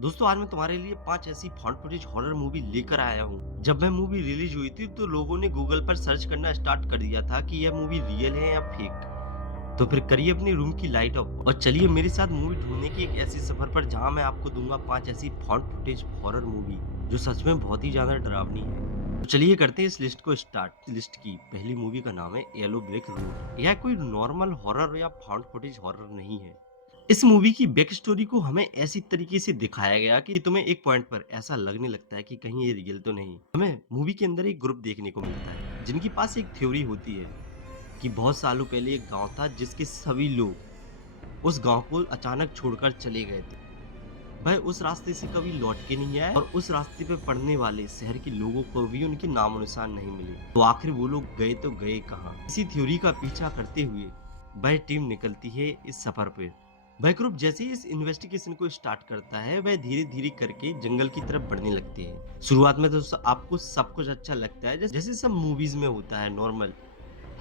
दोस्तों आज मैं तुम्हारे लिए 5 ऐसी फाउंड फुटेज हॉरर मूवी लेकर आया हूँ। जब मैं मूवी रिलीज हुई थी तो लोगों ने गूगल पर सर्च करना स्टार्ट कर दिया था कि यह मूवी रियल है या फेक। तो फिर करिए अपनी रूम की लाइट ऑफ और चलिए मेरे साथ मूवी ढूंढने की एक ऐसी सफर पर जहाँ मैं आपको दूंगा 5 ऐसी फाउंड फुटेज हॉरर मूवी जो सच में बहुत ही ज्यादा डरावनी है। तो चलिए करते हैं इस लिस्ट को स्टार्ट। लिस्ट की पहली मूवी का नाम है येलो ब्रिक रोड। यह कोई नॉर्मल हॉरर या फाउंड फुटेज हॉरर नहीं है। इस मूवी की बैक स्टोरी को हमें ऐसी तरीके से दिखाया गया कि तुम्हें एक पॉइंट पर ऐसा लगने लगता है कि कहीं ये रियल तो नहीं। हमें मूवी के अंदर एक ग्रुप देखने को मिलता है जिनके पास एक थ्योरी होती है कि बहुत सालों पहले एक गांव था जिसके सभी लोग उस गांव को अचानक छोड़कर चले गए थे। वह उस रास्ते से कभी लौट के नहीं आए और उस रास्ते पे पड़ने वाले शहर के लोगों को भी उनके नामो निशान नहीं मिले। तो आखिर वो लोग गए तो गए कहाँ? इसी थ्योरी का पीछा करते हुए वह टीम निकलती है इस सफर पे। वह ग्रुप जैसे ही इस इन्वेस्टिगेशन को स्टार्ट करता है वह धीरे धीरे करके जंगल की तरफ बढ़ने लगते हैं। शुरुआत में तो आपको सब कुछ अच्छा लगता है जैसे सब मूवीज में होता है, नॉर्मल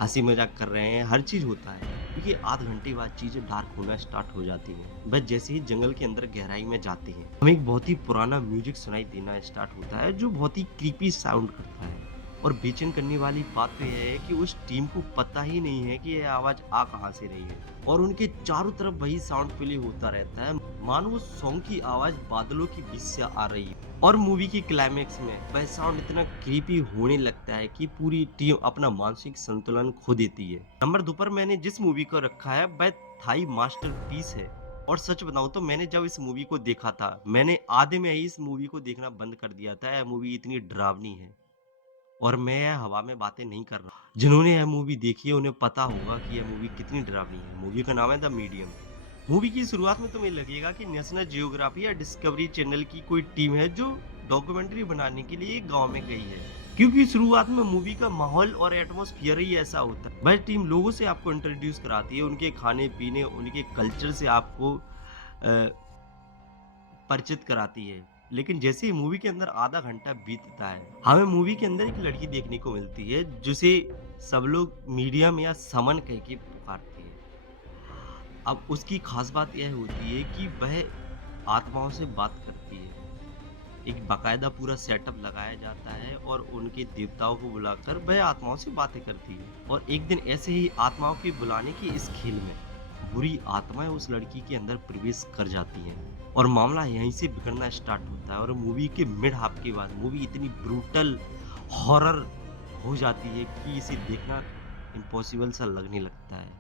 हंसी मजाक कर रहे हैं, हर चीज होता है। क्योंकि आध घंटे बाद चीजें डार्क होना स्टार्ट हो जाती हैं। बस जैसे ही जंगल के अंदर गहराई में जाते हैं हमें एक बहुत ही पुराना म्यूजिक सुनाई देना स्टार्ट होता है जो बहुत ही क्रीपी साउंड करता है। और बेचैन करने वाली बात तो यह है कि उस टीम को पता ही नहीं है कि यह आवाज आ कहां से रही है और उनके चारों तरफ वही साउंड प्ले होता रहता है, मानो उस सॉन्ग की आवाज बादलों के बीच से आ रही है। और मूवी की क्लाइमेक्स में वह साउंड इतना क्रीपी होने लगता है कि पूरी टीम अपना मानसिक संतुलन खो देती है। नंबर 2 पर मैंने जिस मूवी को रखा है वह थाई मास्टरपीस है। और सच बताऊं तो मैंने जब इस मूवी को देखा था मैंने आधे में ही इस मूवी को देखना बंद कर दिया था। यह मूवी इतनी डरावनी है और मैं यह हवा में बातें नहीं कर रहा। जिन्होंने यह मूवी देखी है उन्हें पता होगा कि यह मूवी कितनी डरावनी है। मूवी का नाम है द मीडियम। मूवी की शुरुआत में तुम्हें लगेगा कि नेशनल जियोग्राफी या डिस्कवरी चैनल की कोई टीम है जो डॉक्यूमेंट्री बनाने के लिए एक गांव में गई है। क्योंकि शुरुआत में मूवी का माहौल और एटमॉस्फेयर ही ऐसा होता है। वह टीम लोगों से आपको इंट्रोड्यूस कराती है, उनके खाने पीने, उनके कल्चर से आपको परिचित कराती है। लेकिन जैसे ही मूवी के अंदर आधा घंटा बीतता है हमें मूवी के अंदर एक लड़की देखने को मिलती है जिसे सब लोग मीडियम या समन कह के पुकारते हैं। अब उसकी खास बात यह होती है कि वह आत्माओं से बात करती है। एक बाकायदा पूरा सेटअप लगाया जाता है और उनके देवताओं को बुलाकर वह आत्माओं से बातें करती है। और एक दिन ऐसे ही आत्माओं के बुलाने के इस खेल में बुरी आत्माएं उस लड़की के अंदर प्रवेश कर जाती हैं और मामला यहीं से बिगड़ना स्टार्ट होता है। और मूवी के मिड हाफ के बाद मूवी इतनी ब्रूटल हॉरर हो जाती है कि इसे देखना इम्पॉसिबल सा लगने लगता है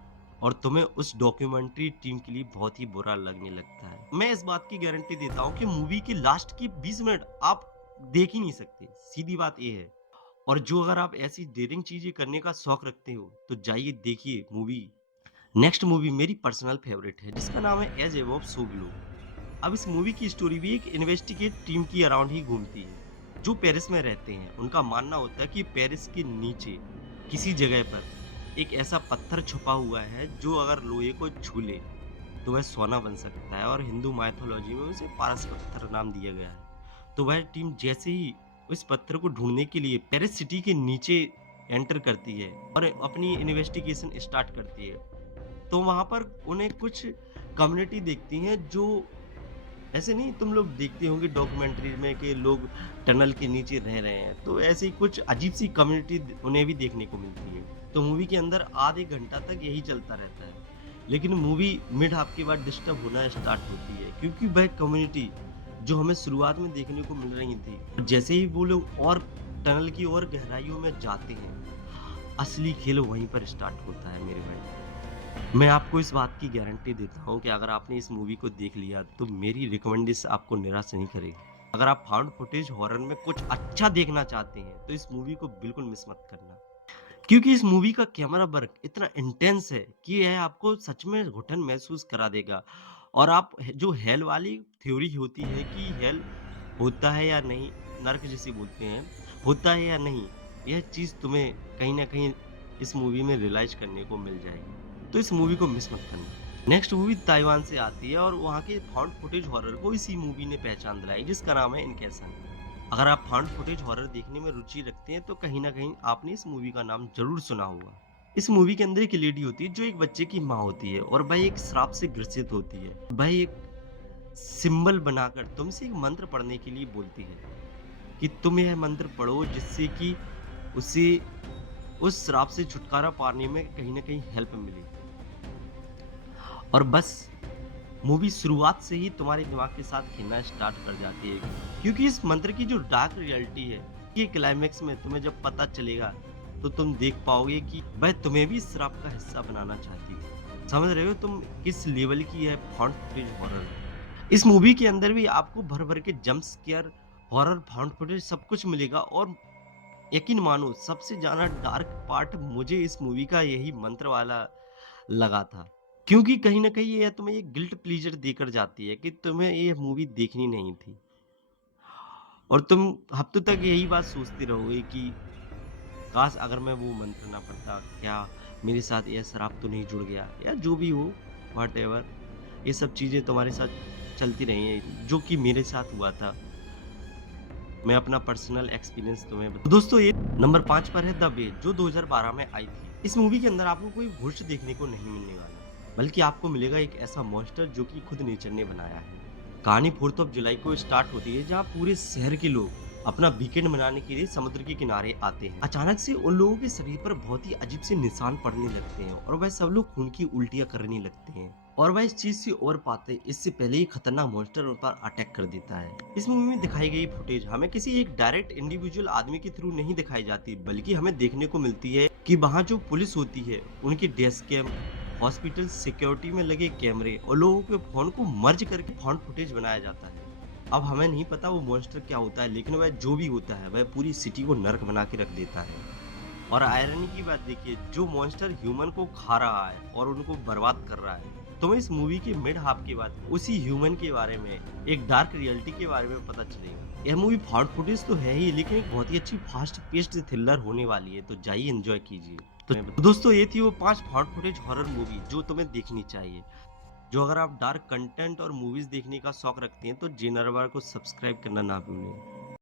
और तुम्हें उस डॉक्यूमेंट्री टीम के लिए बहुत ही बुरा लगने लगता है। मैं इस बात की गारंटी देता हूँ कि मूवी की लास्ट की 20 मिनट आप देख ही नहीं सकते, सीधी बात ये है। और जो अगर आप ऐसी डेयरिंग चीजें करने का शौक रखते हो तो जाइए देखिए मूवी। नेक्स्ट मूवी मेरी पर्सनल फेवरेट है जिसका नाम है एज एबव सो बिलो। अब इस मूवी की स्टोरी भी एक इन्वेस्टिगेट टीम की अराउंड ही घूमती है जो पेरिस में रहते हैं। उनका मानना होता है कि पेरिस के नीचे किसी जगह पर एक ऐसा पत्थर छुपा हुआ है जो अगर लोहे को छू ले तो वह सोना बन सकता है और हिंदू माइथोलॉजी में उसे पारस पत्थर नाम दिया गया है। तो वह टीम जैसे ही उस पत्थर को ढूंढने के लिए पेरिस सिटी के नीचे एंटर करती है और अपनी इन्वेस्टिगेशन स्टार्ट करती है तो वहां पर उन्हें कुछ कम्युनिटी देखती हैं जो ऐसे नहीं, तुम लोग देखते होंगे डॉक्यूमेंट्री में कि लोग टनल के नीचे रह रहे हैं, तो ऐसे ही कुछ अजीब सी कम्युनिटी उन्हें भी देखने को मिलती है। तो मूवी के अंदर आधे घंटा तक यही चलता रहता है। लेकिन मूवी मिड हाफ के बाद डिस्टर्ब होना स्टार्ट होती है क्योंकि वह कम्युनिटी जो हमें शुरुआत में देखने को मिल रही थी जैसे ही वो लोग और टनल की और गहराइयों में जाते हैं असली खेल वहीं पर स्टार्ट होता है मेरे भाई। मैं आपको इस बात की गारंटी देता हूँ कि अगर आपने इस मूवी को देख लिया तो मेरी रिकमेंडेशन आपको निराश नहीं करेगी। अगर आप फाउंड फुटेज हॉरर में कुछ अच्छा देखना चाहते हैं तो इस मूवी को बिल्कुल मिस मत करना। क्योंकि इस मूवी का कैमरा वर्क इतना इंटेंस है कि यह आपको सच में घुटन महसूस करा देगा। और आप जो हेल वाली थ्योरी होती है कि हेल होता है या नहीं, नर्क जिसे बोलते हैं, होता है या नहीं, यह चीज़ तुम्हें कहीं न कहीं इस मूवी में रियलाइज़ करने को मिल जाएगी। तो इस मूवी को मिस मत करना। नेक्स्ट मूवी ताइवान से आती है और वहाँ के फाउंड फुटेज हॉरर को इसी मूवी ने पहचान दिलाई जिसका नाम है इनकेसन। अगर आप फाउंड फुटेज हॉरर देखने में रुचि रखते हैं तो कहीं न कहीं आपने इस मूवी का नाम ज़रूर सुना होगा। इस मूवी के अंदर एक लेडी होती है जो एक बच्चे की माँ होती है और वह एक श्राप से ग्रसित होती है। वह एक सिंबल बनाकर तुमसे एक मंत्र पढ़ने के लिए बोलती है कि तुम यह मंत्र पढ़ो जिससे कि उसे उस श्राप से छुटकारा पाने में कहीं न कहीं हेल्प मिले। और बस मूवी शुरुआत से ही तुम्हारे दिमाग के साथ खेलना स्टार्ट कर जाती है। क्योंकि इस मंत्र की जो डार्क रियलिटी है, कि क्लाइमेक्स में तुम्हें जब पता चलेगा, तो तुम देख पाओगे कि वह तुम्हें भी इस श्राप का हिस्सा बनाना चाहती है। समझ रहे हो तुम किस लेवल की है फाउंड फुटेज हॉरर। इस मूवी के अंदर भी आपको भर-भर के jump scare, horror, found footage सब कुछ मिलेगा और यकीन मानो सबसे ज़्यादा डार्क पार्ट मुझे इस मूवी का यही मंत्र वाला लगा था। क्योंकि कहीं न कहीं ये तुम्हें एक गिल्ट प्लेज़र देकर जाती है कि तुम्हें ये मूवी देखनी नहीं थी। और तुम हफ्तों तक यही बात सोचते रहोगे कि काश अगर मैं वो मंत्र ना पढ़ता, क्या मेरे साथ ये शराब तो नहीं जुड़ गया या जो भी हो, व्हाटएवर। ये सब चीज़ें तुम्हारे साथ चलती रही हैं, जो कि मेरे साथ हुआ था। मैं अपना पर्सनल एक्सपीरियंस तुम्हें दोस्तों ये नंबर 5 पर है द वे, जो 2012 में आई थी। इस मूवी के अंदर आपको कोई भूत देखने को नहीं मिलने वाला, बल्कि आपको मिलेगा एक ऐसा मॉन्स्टर जो कि खुद नेचर ने बनाया है। कहानी 4 जुलाई को स्टार्ट होती है, जहाँ पूरे शहर के लोग अपना वीकेंड मनाने के लिए समुद्र के किनारे आते हैं। अचानक से उन लोगों के शरीर पर बहुत ही अजीब से निशान पड़ने लगते हैं और वह सब लोग खून की उल्टियां करने लगते हैं। और वह इस चीज से और पाते इससे पहले ही खतरनाक मॉन्स्टर उन पर अटैक कर देता है। इस मूवी में दिखाई गई फुटेज हमें किसी एक डायरेक्ट इंडिविजुअल आदमी के थ्रू नहीं दिखाई जाती, बल्कि हमें देखने को मिलती है कि वहाँ जो पुलिस होती है, उनकी डेस्क कैम, हॉस्पिटल सिक्योरिटी में लगे कैमरे और लोगों के फोन को मर्ज करके फाउंड फुटेज बनाया जाता है। अब हमें नहीं पता वो मॉन्स्टर क्या होता है, लेकिन वह जो भी होता है वह पूरी सिटी को नर्क बना के रख देता है। और आयरनी की बात देखिए, जो मॉन्स्टर ह्यूमन को खा रहा है और उनको बर्बाद कर रहा है, तुम्हें इस मूवी के मिड हाफ के बाद उसी ह्यूमन के बारे में, एक डार्क रियलिटी के बारे में पता चलेगा। यह मूवी फाउंड फुटेज तो है ही, लेकिन एक बहुत ही अच्छी फास्ट पेस्ड थ्रिलर होने वाली है, तो जाइए एंजॉय कीजिए। तो दोस्तों ये थी वो 5 फाउंड फुटेज हॉरर मूवी जो तुम्हें देखनी चाहिए। जो अगर आप डार्क कंटेंट और मूवीज देखने का शौक रखते हैं, तो जेनरवा को सब्सक्राइब करना ना भूलें।